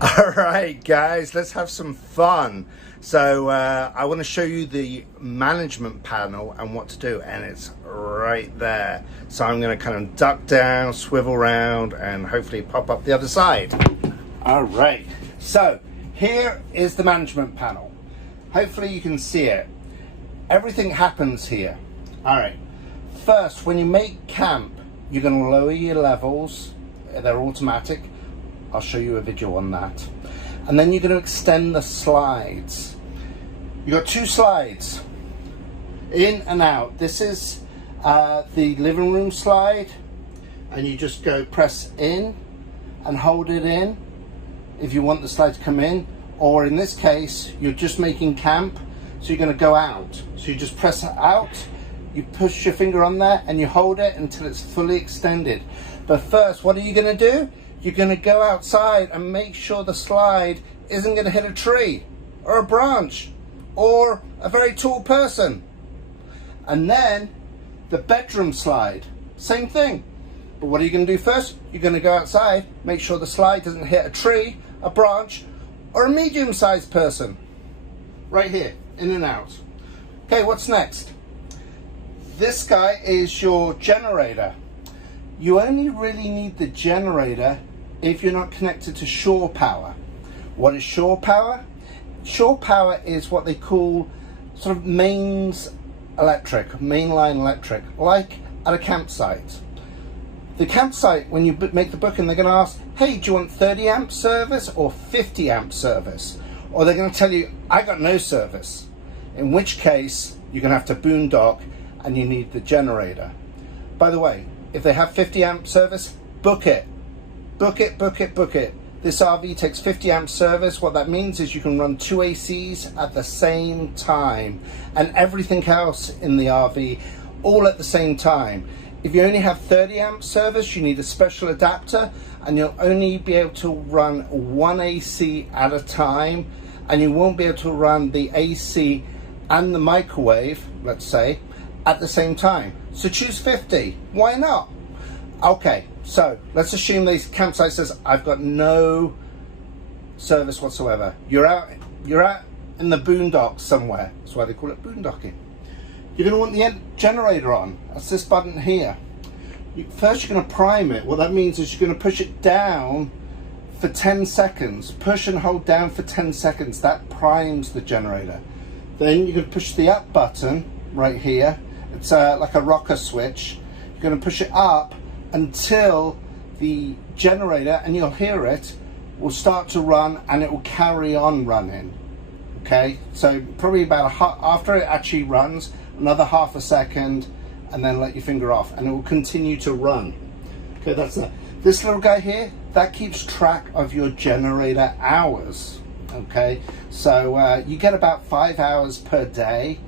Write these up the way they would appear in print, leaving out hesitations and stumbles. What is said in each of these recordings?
All right, guys, let's have some fun. So I want to show you the management panel and what to do, and it's right there. So I'm going to kind of duck down, swivel around, and hopefully pop up the other side. All right, so here is the management panel. Hopefully you can see it. Everything happens here. All right, first, when you make camp, you're going to lower your levels. They're automatic. I'll show you a video on that. And then you're going to extend the slides. You've got two slides, in and out. This is the living room slide, and you just go press in and hold it in if you want the slide to come in, or in this case, you're just making camp, so you're going to go out. So you just press it out, you push your finger on there, and you hold it until it's fully extended. But first, what are you going to do? You're going to go outside and make sure the slide isn't going to hit a tree or a branch or a very tall person. And then the bedroom slide, same thing. But what are you going to do first? You're going to go outside, make sure the slide doesn't hit a tree, a branch, or a medium-sized person. Right here, in and out. Okay, what's next? This guy is your generator. You only really need the generator if you're not connected to shore power. What is shore power? Shore power is what they call sort of mainline electric, like at a campsite. The campsite, when you make the booking, they're going to ask, hey, do you want 30 amp service or 50 amp service? Or they're going to tell you, I got no service. In which case, you're going to have to boondock and you need the generator. By the way, if they have 50 amp service, book it. Book it, book it, book it. This RV takes 50 amp service. What that means is you can run two ACs at the same time and everything else in the RV all at the same time. If you only have 30 amp service, you need a special adapter, and you'll only be able to run one AC at a time, and you won't be able to run the AC and the microwave, let's say, at the same time. So choose 50. Why not? Okay, so let's assume this campsite says I've got no service whatsoever. You're out in the boondocks somewhere. That's why they call it boondocking. You're going to want the generator on. That's this button here. First, you're going to prime it. What that means is you're going to push it down for 10 seconds. Push and hold down for 10 seconds. That primes the generator. Then you're going to push the up button right here. It's like a rocker switch. You're going to push it up until the generator, and you'll hear it, will start to run, and it will carry on running. Okay, so probably about after it actually runs, another half a second, and then let your finger off, and it will continue to run. Okay, that's that. This little guy here, that keeps track of your generator hours. Okay, so you get about 5 hours per day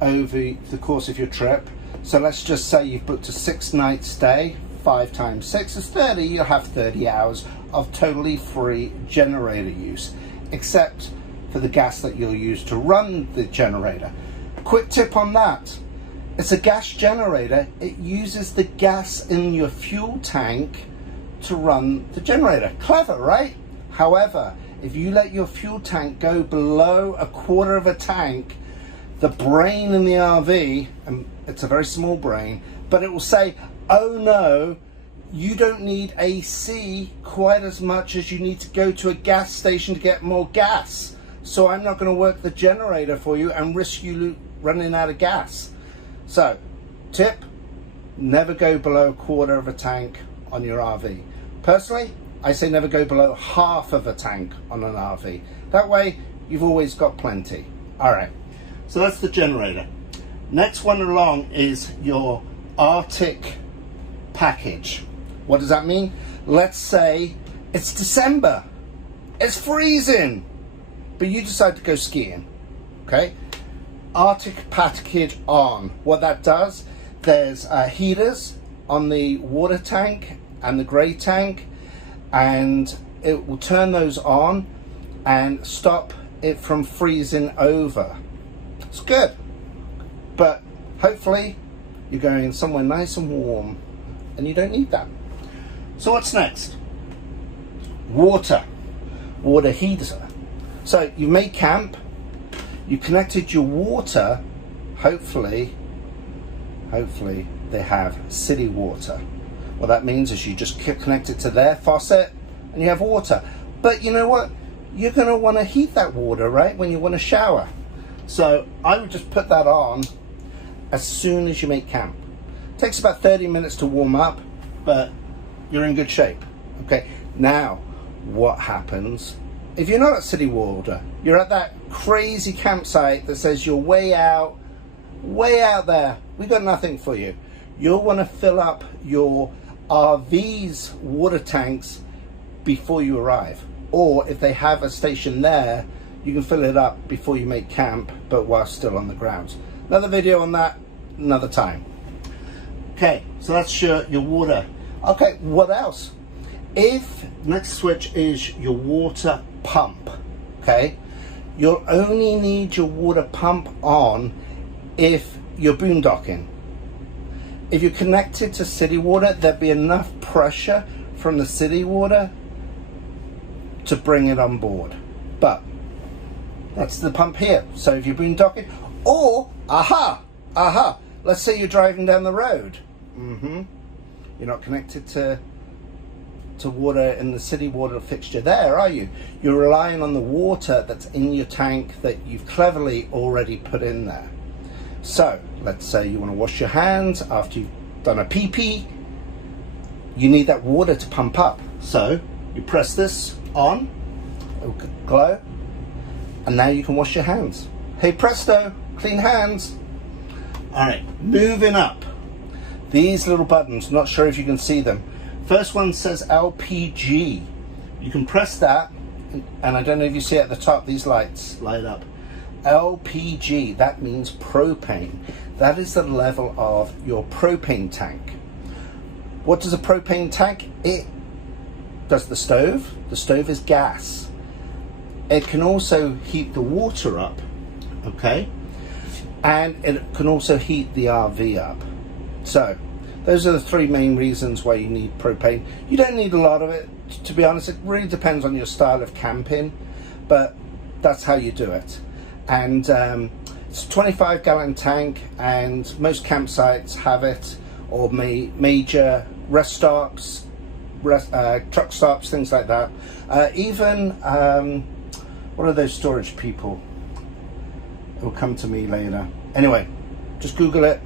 over the course of your trip. So let's just say you've booked a 6-night stay. 5 times 6 is 30. You'll have 30 hours of totally free generator use, except for the gas that you'll use to run the generator. Quick tip on that. It's a gas generator. It uses the gas in your fuel tank to run the generator. Clever, right? However, if you let your fuel tank go below a quarter of a tank, the brain in the RV, and it's a very small brain, but it will say, oh no, you don't need AC quite as much as you need to go to a gas station to get more gas. So I'm not going to work the generator for you and risk you running out of gas. So, tip, never go below a quarter of a tank on your RV. Personally, I say never go below half of a tank on an RV. That way, you've always got plenty. All right, so that's the generator. Next one along is your Arctic package. What does that mean? Let's say it's December, it's freezing, but you decide to go skiing. Okay, Arctic package on. What that does, there's heaters on the water tank and the grey tank, and it will turn those on and stop it from freezing over. It's good, but hopefully you're going somewhere nice and warm and you don't need that. So what's next? Water. water heater. So you made camp, you connected your water, hopefully they have city water. What that means is you just connect it to their faucet and you have water. But you know what? You're going to want to heat that water, right, when you want to shower. So I would just put that on as soon as you make camp. It takes about 30 minutes to warm up, but you're in good shape. Okay, now what happens if you're not at city water? You're at that crazy campsite that says you're way out there. We got nothing for you. You'll want to fill up your RV's water tanks before you arrive. Or if they have a station there, you can fill it up before you make camp, but while still on the grounds. Another video on that, another time. Okay, so that's your water. Okay, what else? If next switch is your water pump, okay? You'll only need your water pump on if you're boondocking. If you're connected to city water, there'd be enough pressure from the city water to bring it on board. But that's the pump here. So if you're boondocking, or let's say you're driving down the road. You're not connected to water in the city water fixture there, are you? You're relying on the water that's in your tank that you've cleverly already put in there. So let's say you want to wash your hands after you've done a pee-pee. You need that water to pump up. So you press this on, it'll glow, and now you can wash your hands. Hey presto, clean hands. All right, moving up. These little buttons, not sure if you can see them. First one says LPG. You can press that, and I don't know if you see at the top, these lights light up. LPG, that means propane. That is the level of your propane tank. What does a propane tank? It does the stove. The stove is gas. It can also heat the water up, okay? And it can also heat the RV up. So those are the three main reasons why you need propane. You don't need a lot of it, to be honest. It really depends on your style of camping, but that's how you do it. And it's a 25-gallon tank, and most campsites have it, or major rest stops, truck stops, things like that. Even what are those storage people? It will come to me later. Anyway, just Google it.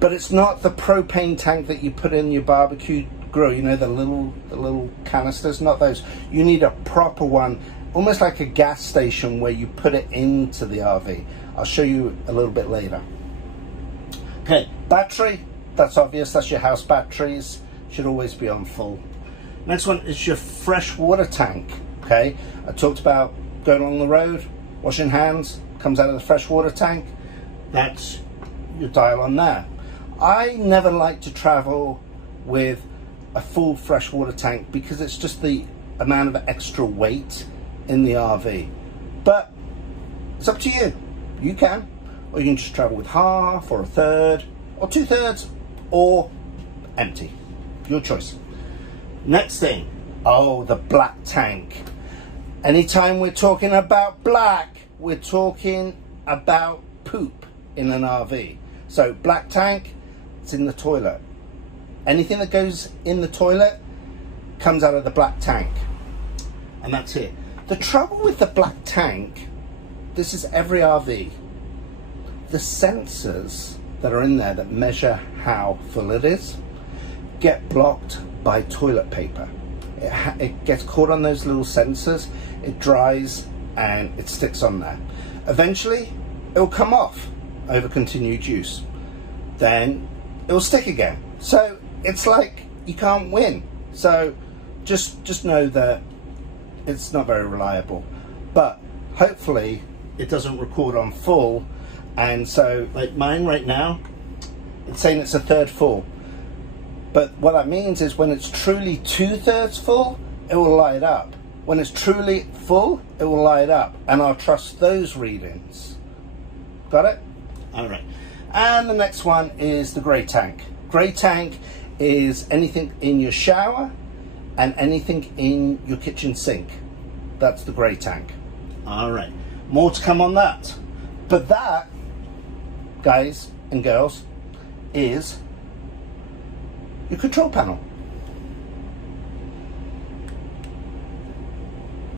But it's not the propane tank that you put in your barbecue grill, you know, the little canisters, not those. You need a proper one, almost like a gas station where you put it into the RV. I'll show you a little bit later. Okay, battery, that's obvious, that's your house batteries, should always be on full. Next one is your fresh water tank, okay? I talked about going along the road, washing hands, comes out of the fresh water tank. That's your dial on there. I never like to travel with a full freshwater tank because it's just the amount of extra weight in the RV. But it's up to you. You can. Or you can just travel with half or a third or 2/3 or empty. Your choice. Next thing. Oh, the black tank. Anytime we're talking about black, we're talking about poop in an RV. So black tank, it's in the toilet. Anything that goes in the toilet comes out of the black tank. And that's it. The trouble with the black tank, this is every RV, the sensors that are in there that measure how full it is get blocked by toilet paper. It gets caught on those little sensors, it dries and it sticks on there. Eventually it'll come off over continued use. Then it'll stick again. So it's like you can't win. So just know that it's not very reliable. But hopefully it doesn't record on full. And so like mine right now, it's saying it's a third full. But what that means is when it's truly 2/3 full, it will light up. When it's truly full, it will light up. And I'll trust those readings. Got it? All right. And the next one is the grey tank. Grey tank is anything in your shower and anything in your kitchen sink. That's the grey tank. All right, more to come on that. But that, guys and girls, is your control panel.